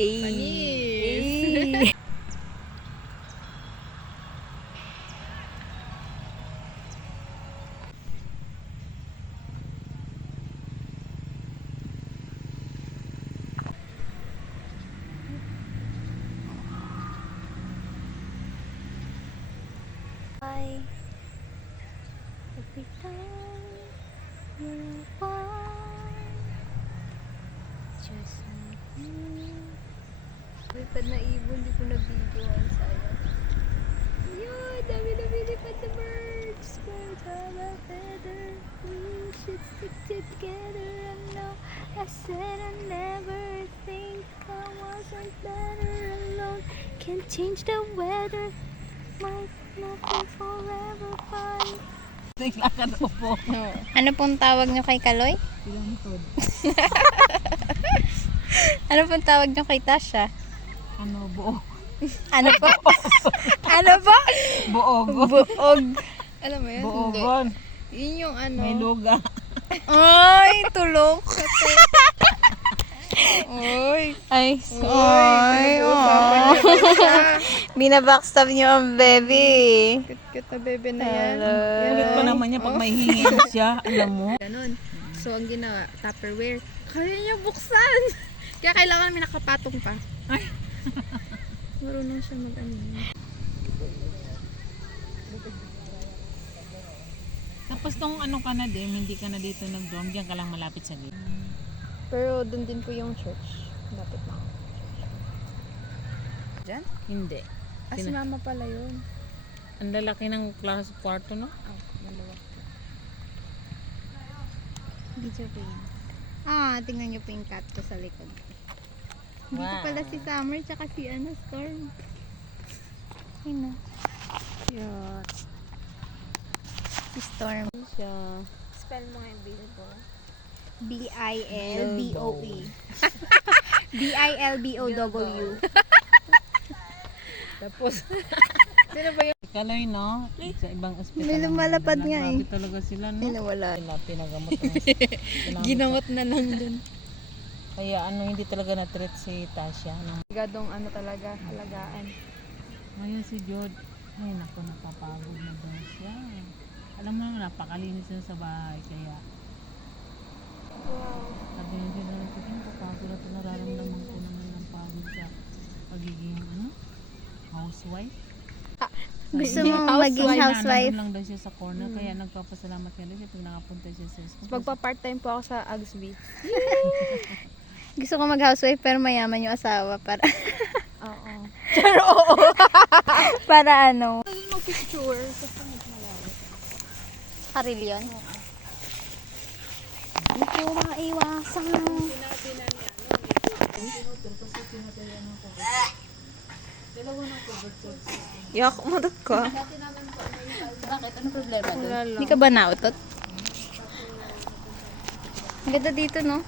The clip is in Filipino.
Panis! Every time you're gone, just like me. Lipad na ibon, di ko nabidyoan. Sayang. Yun! Dami-dami lipad na birds. Birds are a feather. We should stick together. I know I said I never think I wasn't better alone. Can't change the weather. Might not be forever, but Lakad po. no. Ano pong tawag nyo kay Kaloy? Pilantod. Ano pong tawag nyo kay Tasha? Ano, buo. Ano po? Ano po? Buog. Buog. Alam mo yun? Buogon. Hindi. Yun yung ano. May luga. Ay, tulog. Oy. Ay, Oy. Binabackstab nyo ang baby. Cute na bebe na yan. Hello. Yan, Ulit pa oh. naman niya pag may hingin siya. Alam mo? Ganun. So, ang ginawa, Tupperware. Kaya niya buksan. Kaya kailangan namin nakapatong pa. Ay. Marunong siya mag-ano. Tapos nung ano ka na din, hindi ka na dito nag-dorm, diyan ka lang malapit sa gate. Pero dun din po yung church. Dapat na ako. Diyan? Hindi. Ah, si mama pala yun. Ang lalaki ng class kwarto, no? Ah, dalawa. Video ko yun. Ah, tingnan nyo po yung cat ko sa likod. Dito Wow. pala si Summer tsaka si Storm. Ayun na. Cute. Si Storm. Siya. Spell mo nga yung Bilbo. B-I-L-B-O-E. B-I-L-B-O-W. Tapos, Sino ba yung... Kaloy, no? Sa ibang ospital. May lumalapad nga eh. Grabe talaga sila, no? Nawala. Sila pinagamot na. Ginamot na lang dun. Kaya ano, hindi talaga na-treat si Tasha. Gadong ano talaga, alagaan. Ngayon si Jod, ay naku, napapagod na daw siya. Alam mo naman, napakalinis na sa bahay. Kaya, Wow. sabi niya din naman, sige, napapagod at nararamdaman ko naman ng pagod sa pagiging, housewife. Gusto Sabi mo niya, maging housewife? nandun lang daw siya sa corner, kaya nagpapasalamat nga daw siya pag nakapunta siya sa school. Magpa-part-time po ako sa Agsby. Gusto ko mag-housewife pero mayaman yung asawa para Oo. para ano? Mag-picture. Karilyon. Hindi ko maiwasan. Yak, madat ka. Bakit? Ano problema Wala lang. Hindi ka ba nautot? Ang ganda dito, no?